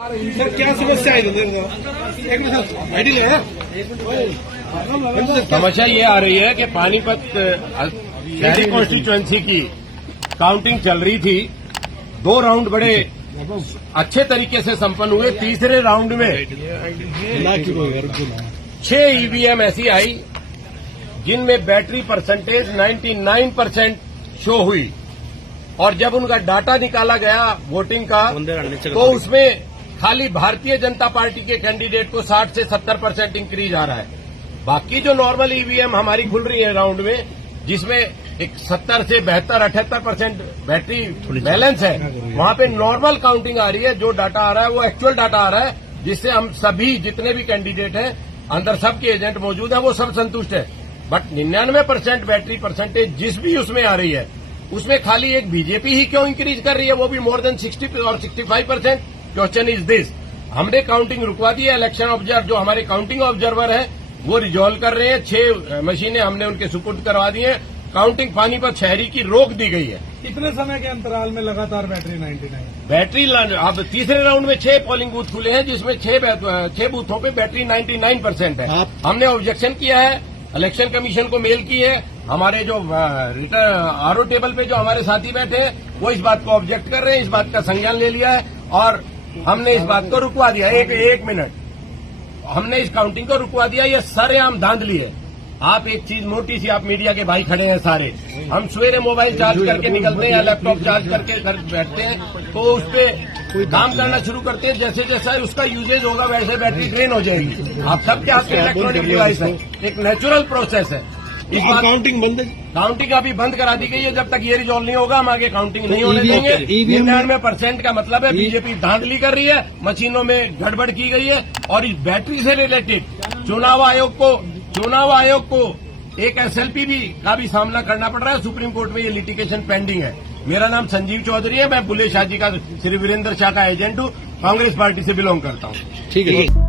Sir क्या समस्या है समस्या ये आ रही है कि पानीपत शहरी कॉन्स्टिट्यूएंसी की काउंटिंग चल रही थी। 2 राउंड बड़े अच्छे तरीके से संपन्न हुए। तीसरे राउंड में 6 ईवीएम ऐसी आई जिनमें बैटरी परसेंटेज 99% शो हुई और जब उनका डाटा निकाला गया वोटिंग का तो उसमें खाली भारतीय जनता पार्टी के कैंडिडेट को 60 से 70% इंक्रीज आ रहा है। बाकी जो नॉर्मल ईवीएम हमारी खुल रही है राउंड में, जिसमें एक 70 से 72-78% बैटरी बैलेंस है, वहां पे नॉर्मल काउंटिंग आ रही है। जो डाटा आ रहा है वो एक्चुअल डाटा आ रहा है, जिससे हम सभी जितने भी कैंडिडेट हैं अंदर सबके एजेंट मौजूद हैं, वो सब संतुष्ट है। बट 99% बैटरी परसेंटेज जिस भी उसमें आ रही है, उसमें खाली एक बीजेपी ही क्यों इंक्रीज कर रही है, वो भी मोर देन 60 और 65%। Question is this. हमने काउंटिंग रुकवा दी है। इलेक्शन ऑब्जर्वर जो हमारे काउंटिंग ऑब्जर्वर हैं वो रिजॉल्व कर रहे हैं। 6 मशीनें हमने उनके सुपुर्द करवा दी हैं। काउंटिंग पानीपत शहरी की रोक दी गई है। कितने समय के अंतराल में लगातार बैटरी 99? बैटरी अब तीसरे राउंड में 6 पोलिंग बूथ खुले हैं, जिसमें 6 बूथों पे बैटरी 99% है। हमने ऑब्जेक्शन किया है, इलेक्शन कमीशन को मेल की है। हमारे जो आरओ टेबल पे जो हमारे साथी बैठे हैं वो इस बात को ऑब्जेक्ट कर रहे हैं, इस बात का संज्ञान ले लिया है और हमने इस बात को रुकवा दिया। एक मिनट, हमने इस काउंटिंग को रुकवा दिया। ये सरेआम धांधली है। आप एक चीज मोटी सी, आप मीडिया के भाई खड़े हैं सारे, हम सवेरे मोबाइल चार्ज करके निकलते हैं या लैपटॉप चार्ज करके घर बैठते हैं तो उस पर काम करना शुरू करते हैं। जैसे जैसा उसका यूजेज होगा वैसे बैटरी ड्रेन हो जाएगी। आप सबके हाथ में इलेक्ट्रॉनिक डिवाइस है, एक नेचुरल प्रोसेस है। इस बार काउंटिंग बंद है। काउंटिंग अभी बंद करा दी गई है। जब तक ये रिजॉल्व नहीं होगा हम आगे काउंटिंग नहीं होने देंगे। 99% का मतलब है बीजेपी धांधली कर रही है, मशीनों में गड़बड़ की गई है। और इस बैटरी से रिलेटेड चुनाव आयोग को एक एसएलपी का भी सामना करना पड़ रहा है। सुप्रीम कोर्ट में ये लिटिगेशन पेंडिंग है। मेरा नाम संजीव चौधरी है, मैं बुल्ले शाह जी का, श्री वीरेंद्र शाह का एजेंट हूँ, कांग्रेस पार्टी से बिलोंग करता हूँ। ठीक है।